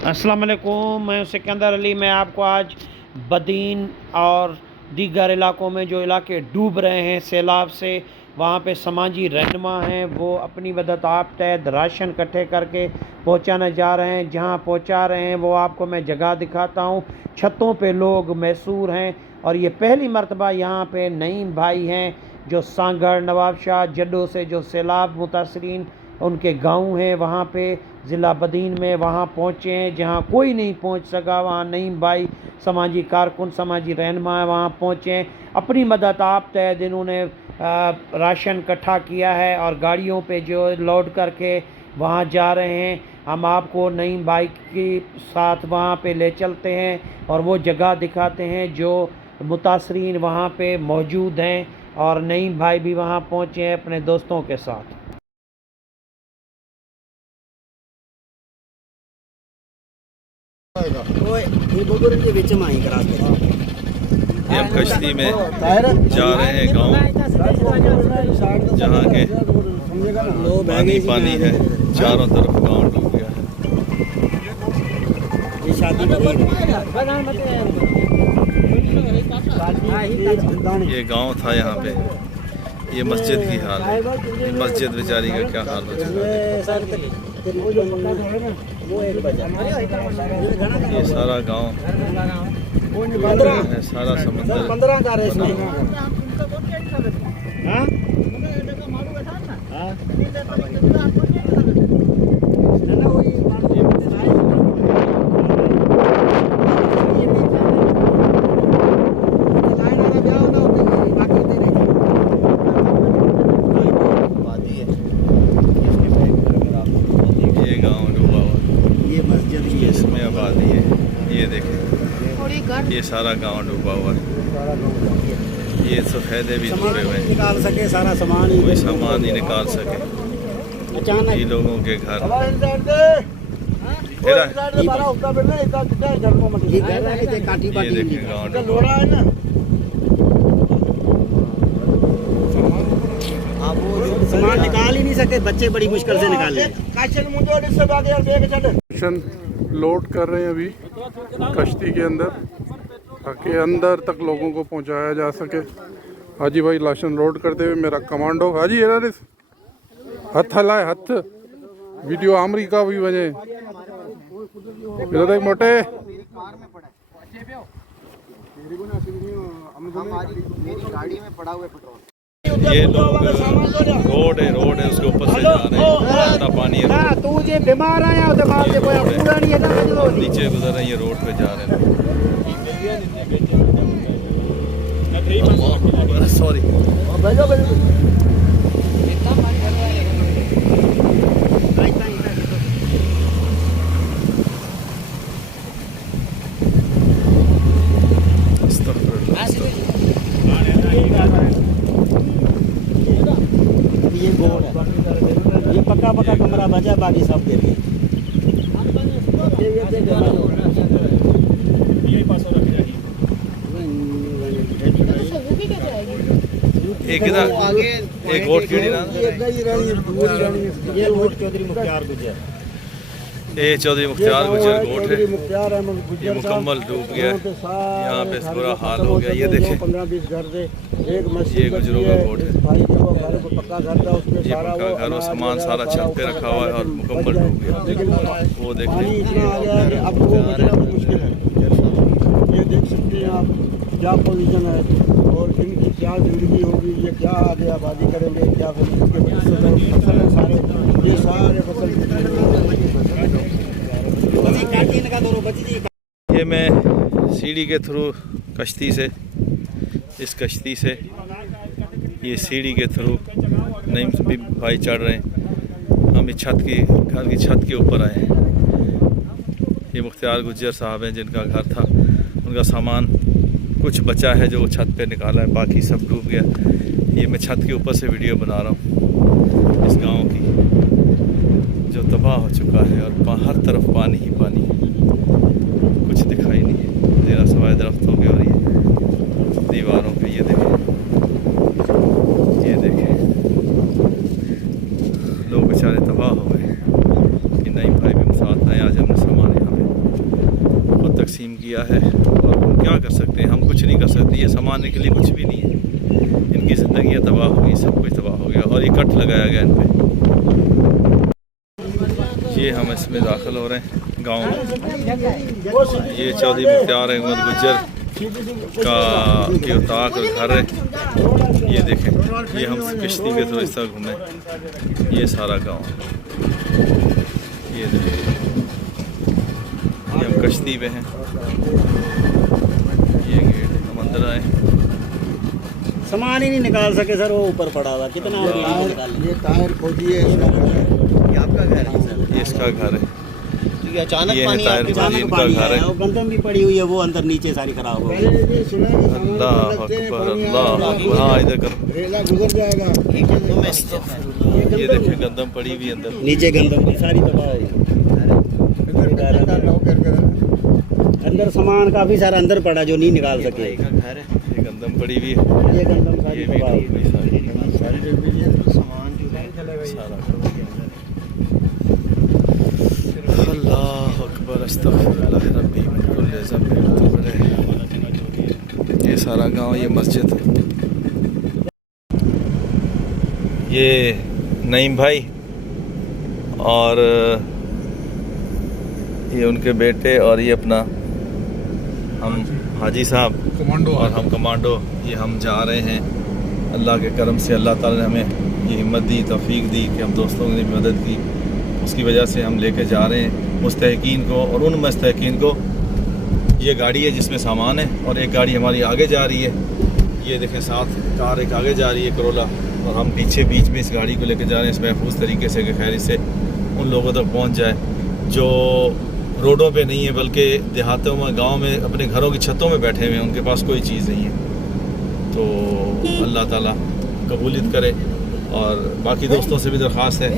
अस्सलाम वालेकुम, मैं सिकंदर अली। मैं आपको आज बदीन और दीगर इलाकों में जो इलाके डूब रहे हैं सैलाब से, वहाँ पे समाजी रहनुमा हैं, वो अपनी मदद आप तहत राशन इकट्ठे करके पहुँचाने जा रहे हैं। जहाँ पहुँचा रहे हैं वो आपको मैं जगह दिखाता हूँ। छतों पे लोग मैसूर हैं और ये पहली मरतबा यहाँ पे नईम भाई हैं जो सांगड़ नवाबशाह जड्डों से जो सैलाब मुतासरीन उनके गांव हैं वहाँ पे ज़िला बदीन में वहाँ पहुँचे हैं। जहाँ कोई नहीं पहुँच सका वहाँ नईम भाई समाजी कारकुन समाजी रहनुमा वहाँ पहुँचे हैं। अपनी मदद आप तहत इन्होंने राशन इकट्ठा किया है और गाड़ियों पे जो लोड करके वहाँ जा रहे हैं। हम आपको नईम भाई के साथ वहाँ पे ले चलते हैं और वो जगह दिखाते हैं जो मुतासरीन वहाँ पे मौजूद हैं। और नईम भाई भी वहाँ पहुँचे हैं अपने दोस्तों के साथ। ये हम कश्ती में जा रहे हैं गांव जहाँ के पानी पानी है, चारों तरफ गांव डूब गया है। ये गांव था यहाँ पे, ये मस्जिद की हाल है। ये मस्जिद बेचारी का क्या हाल हो चुका है। ये सारा गांव है, सारा समंदर बना इसमें आबादी है। ये देखें, ये सारा गांव डूबा हुआ है। ये सफेदे भी डूबे हुए हैं, निकाल सके सारा सामान, कोई सामान नहीं निकाल सके। ये लोगों के घर ये देखें गाँव डूबा। सामान निकाल ही नहीं सके, बच्चे बड़ी मुश्किल से निकाल ले। राशन लोड कर रहे हैं अभी कश्ती के अंदर, ताकि अंदर तक लोगों को पहुंचाया जा सके। हाजी भाई राशन लोड करते हुए मेरा कमांडो हाजी हथ हलाए, हथ वीडियो अमेरिका भी बने इधर मोटे। ये लोग रोड है उसके ऊपर से जा रहे हैं, इतना पानी है। नीचे गुजर रहे हैं, ये रोड पे जा रहे हैं। सॉरी ये पक्का कमरा बचा, बाकी सब दे दिए। एक इधर एक वोट की ना, ये वोट चौधरी मुख्तार गुजर, ये चौधरी मुख्तार गुजर गोट है। ये मुकम्मल डूब गया, यहाँ पे बुरा हाल हो गया। ये देखें, 15-20 घर से एक ये गुजरों का गोट है। भाई के वो घर को पक्का घर था, उसमें ये पक्का घर और सामान सारा छत पे रखा हुआ है और मुकम्मल डूब गया। वो देखें, पानी इतना आ गया कि अब वो बचना भी मुश्किल है। ये देख सकते हैं आप क्या पोजीशन है और इनकी क्या ज़िंदगी होगी, ये क्या आगे आबादी करेंगे, क्या फिर इसके फसल है सारे, ये सारे फसल। ये मैं सीढ़ी के थ्रू कश्ती से, इस कश्ती से ये सीढ़ी के थ्रू नईम भाई चढ़ रहे हैं। हम इस छत की घर की छत के ऊपर आए हैं। ये मुख्तार गुजर साहब हैं जिनका घर था, उनका सामान कुछ बचा है जो वो छत पे निकाला है, बाकी सब डूब गया। ये मैं छत के ऊपर से वीडियो बना रहा हूँ इस गांव की जो तबाह हो चुका है और हर तरफ पानी ही पानी है, कुछ दिखाई नहीं है ज़रा सवाए दरख्तों के और ये दीवारों पे। ये देखें, ये देखें, लोग बेचारे तबाह हो गए। कि नईम भाई भी साथ आए, आज हमने सामान यहाँ पे किया है और हम क्या कर सकते हैं, हम कुछ नहीं कर सकते, ये संभालने के लिए कुछ भी नहीं है। इनकी ज़िंदगियाँ तबाह हो गई, सब कुछ तबाह हो गया और ये कट लगाया गया इन पे। ये हम इसमें दाखिल हो रहे हैं गांव में। ये चौधरी मुख्तार अहमद गुज्जर का के उताक घर है। ये देखें, ये हम कश्ती के थ्रू इस तरह घूमे, ये सारा गांव। ये देखें, ये हम कश्ती पे हैं, ये गेट हम अंदर आए। सामान ही नहीं निकाल सके सर, वो ऊपर पड़ा हुआ कितना ये टायर खोदिए, इसका घर है। ये आपका घर है सर? ये इसका घर है, क्योंकि अचानक ये है पानी टायर आपके खोदी, अचानक इनका पानी घर है। आया, वो गंदम भी पड़ी हुई है, वो अंदर नीचे सारी खराब हो गई। पहले ये सुना है कि सामान अल्लाह लगते हैं, अकबर, पानी अल्लाह आएगा, अकबर। हाँ, इधर कर, रेला गुजर जाएगा। ये देखें गंदम पड़ी हुई अंदर। नीचे गंदम की सारी तबाह हो गई। अंदर सामान काफी सारा अंदर पड़ा जो नहीं निकाल सके। ये गंदम पड़ी हुई है, ये गंदम सारी ये भी तबाह हो डूब गई सारी। सारा अल्लाह अकबर, अस्तगफिरुल्लाह रब्बी मिन कुल्लि ज़ंबिन व तूब इलैह। ये सारा गांव, ये मस्जिद है। ये नईम भाई और ये उनके बेटे और ये अपना हम हाजी साहब कमांडो और हम कमांडो, ये हम जा रहे हैं। अल्लाह के करम से अल्लाह ताला ने हमें ये हिम्मत दी, तौफीक दी कि हम दोस्तों ने भी मदद की, उसकी वजह से हम लेके जा रहे हैं मुस्तहकीन को। और उन मुस्तहकीन को ये गाड़ी है जिसमें सामान है और एक गाड़ी हमारी आगे जा रही है। ये देखें, साथ कार एक आगे जा रही है करोला, और हम पीछे बीच में इस गाड़ी को लेके जा रहे हैं इस महफूज तरीके से कि खैर से उन लोगों तक पहुंच जाए जो रोडों पे नहीं है बल्कि देहातों में, गांव में अपने घरों की छतों में बैठे हुए हैं, उनके पास कोई चीज़ नहीं है। तो अल्लाह ताला कबूलियत करे। और बाकी दोस्तों से भी दरख्वास्त है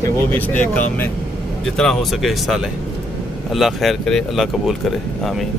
कि वो भी इस नेक काम में जितना हो सके हिस्सा लें। अल्लाह खैर करे, अल्लाह कबूल करे, आमीन।